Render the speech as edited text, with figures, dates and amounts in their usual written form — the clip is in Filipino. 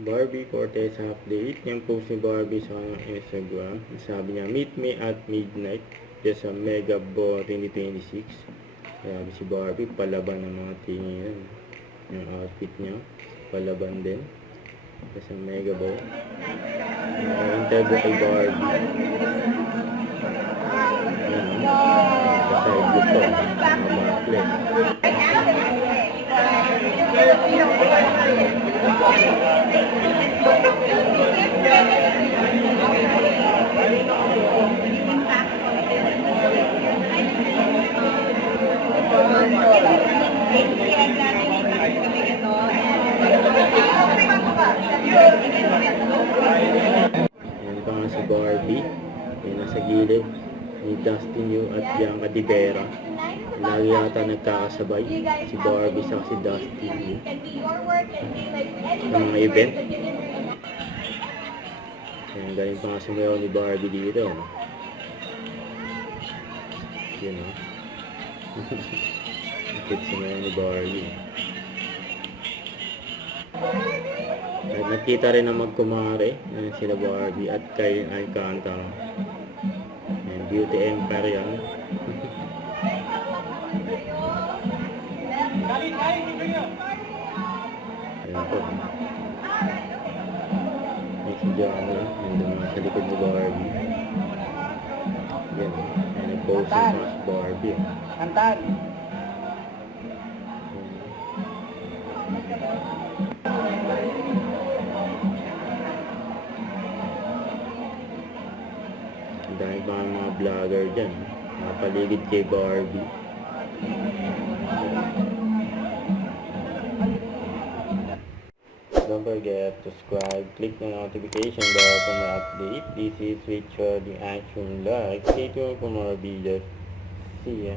Barbie Cortez update. Yung post ni Barbie sa kanyang Instagram. Sabi niya, meet me at midnight just sa Mega Ball 2026. Grabe si Barbie, palaban ng mga tingin. Yung outfit niya, palaban din. Just sa Mega Ball. Interview kay Barbie. Kasay gusto. Ayan pa nga si Barbie. Ayan nasa gilid ni Dustin Yu at Bianca Di Vera. Lagi yata nagkakasabay si Barbie sa si Dustin Yu ng mga event. Ayan, galing pa nga sumayaw ni Barbie dito. Yun o. Nakit sumayaw ni Barbie. At nakita rin na magkumare sila Barbie at kay Alcantara. And Beauty Empire yan. Ayan po. Ay si Johnny. Nandun mga sa likod ni Barbie. Yan. Ayan nag-post yung mga si Barbie. Kantan! Dahil pa mga vlogger dyan, nakapaligid kay Barbie. Don't forget to subscribe, click the notification bell for my update. This is Richard, the Action Live. Stay tuned for more videos. See ya.